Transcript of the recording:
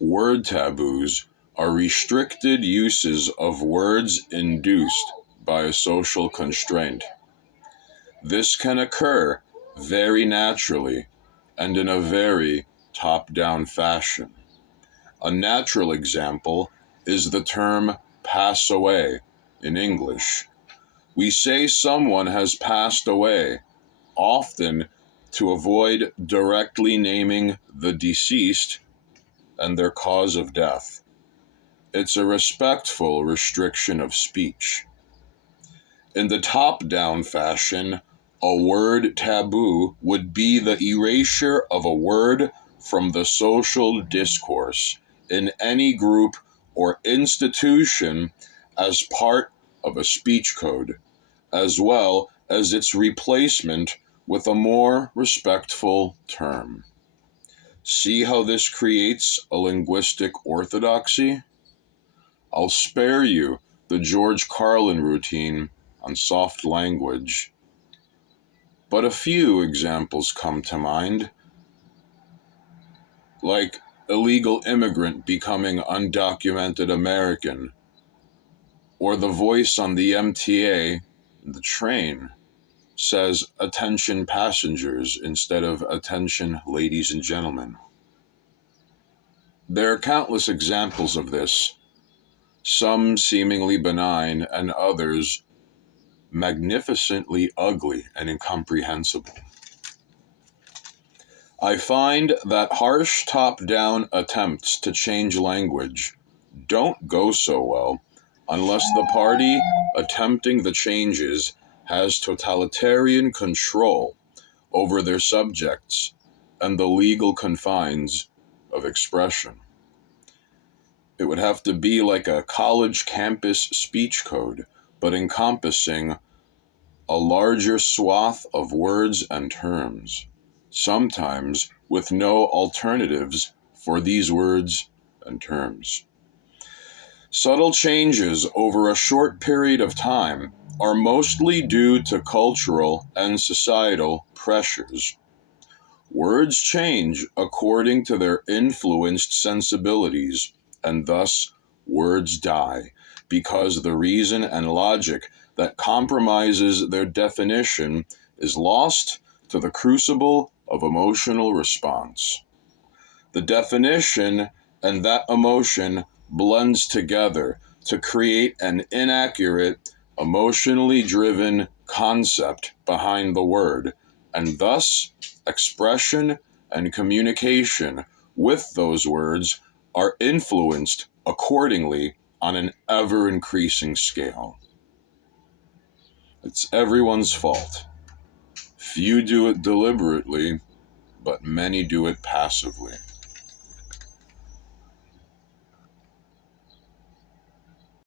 Word taboos are restricted uses of words induced by a social constraint. This can occur very naturally and in a very top-down fashion. A natural example is the term pass away in English. We say someone has passed away, often to avoid directly naming the deceased and their cause of death. It's a respectful restriction of speech. In the top-down fashion, a word taboo would be the erasure of a word from the social discourse in any group or institution as part of a speech code, as well as its replacement with a more respectful term. See how this creates a linguistic orthodoxy? I'll spare you the George Carlin routine on soft language, but a few examples come to mind, like illegal immigrant becoming undocumented American, or the voice on the MTA, the train, says attention passengers instead of attention ladies and gentlemen. There are countless examples of this, some seemingly benign and others magnificently ugly and incomprehensible. I find that harsh top-down attempts to change language don't go so well unless the party attempting the changes has totalitarian control over their subjects and the legal confines of expression. It would have to be like a college campus speech code, but encompassing a larger swath of words and terms, sometimes with no alternatives for these words and terms. Subtle changes over a short period of time are mostly due to cultural and societal pressures. Words change according to their influenced sensibilities, and thus words die, because the reason and logic that compromises their definition is lost to the crucible of emotional response. The definition and that emotion blends together to create an inaccurate, emotionally driven concept behind the word, and thus expression and communication with those words are influenced accordingly on an ever-increasing scale. It's everyone's fault. Few do it deliberately, but many do it passively.